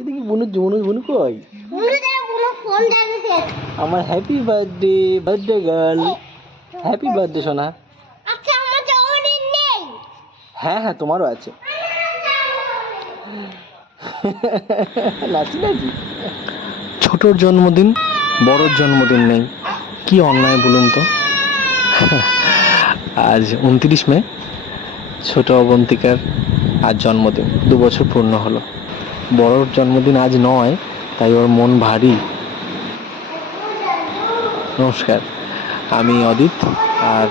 এদিকে বুনু বুনু বুনু কই? আমার happy birthday birthday girl, happy birthday সোনা। আচ্ছা আমার জন্মদিন নেই? হ্যাঁ হ্যাঁ তোমারও আছে। নাচি নাচি। ছোটর জন্মদিন, বড়র জন্মদিন নেই, কি অন্যায় বলুন তো। আজ 29 মে, ছোট অবন্তিকার আজ জন্মদিন, 2 বছর পূর্ণ হলো। বড়র জন্মদিন আজ নয়, তাই ওর মন ভারী। নমস্কার, আমি অদিত, আর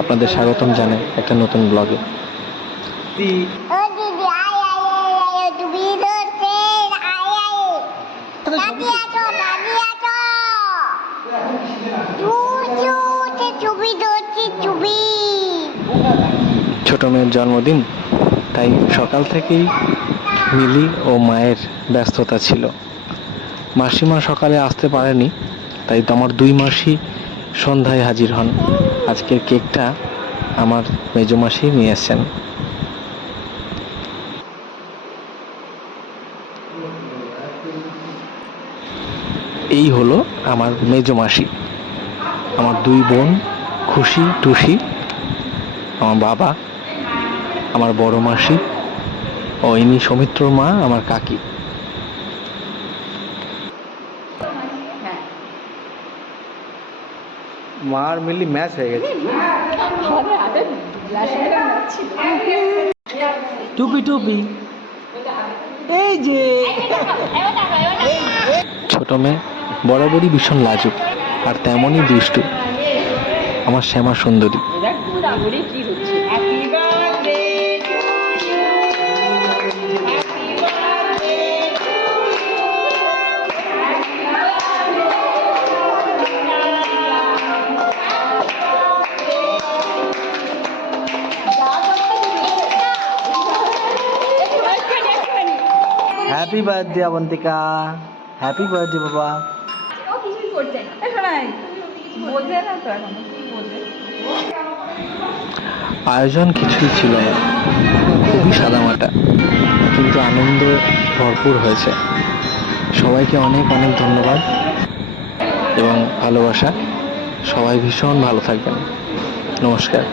আপনাদের স্বাগতম জানাই একটা নতুন ব্লগে। ছোট মেয়ের জন্মদিন, তাই সকাল থেকেই মিলি ও মায়ের ব্যস্ততা ছিল। মাসিমা সকালে আসতে পারেনি, তাই তো আমার 2 মাসি সন্ধ্যায় হাজির হন। আজকের কেকটা আমার মেজো মাসি নিয়ে এসেছেন। এই হলো আমার মেজো মাসি, আমার 2 বোন খুশি টুসি, আমার বাবা, আমার বড় মাসি ও ইনি সৌমিত্রর মা, আমার কাকি। মার মিলি ম্যাচ হয়ে গেছে। টুপি টুপি, এই যে ছোট মেয়ে বরাবরই ভীষণ লাজুক, আর তেমনই দুষ্টু আমার শ্যামা সুন্দরী। Happy birthday Abantika, happy birthday বাবা। আয়োজন কিছুই ছিল না, খুবই সাদামাটা, কিন্তু আনন্দ ভরপুর হয়েছে। সবাইকে অনেক অনেক ধন্যবাদ এবং ভালোবাসা। সবাই ভীষণ ভালো থাকবেন। নমস্কার।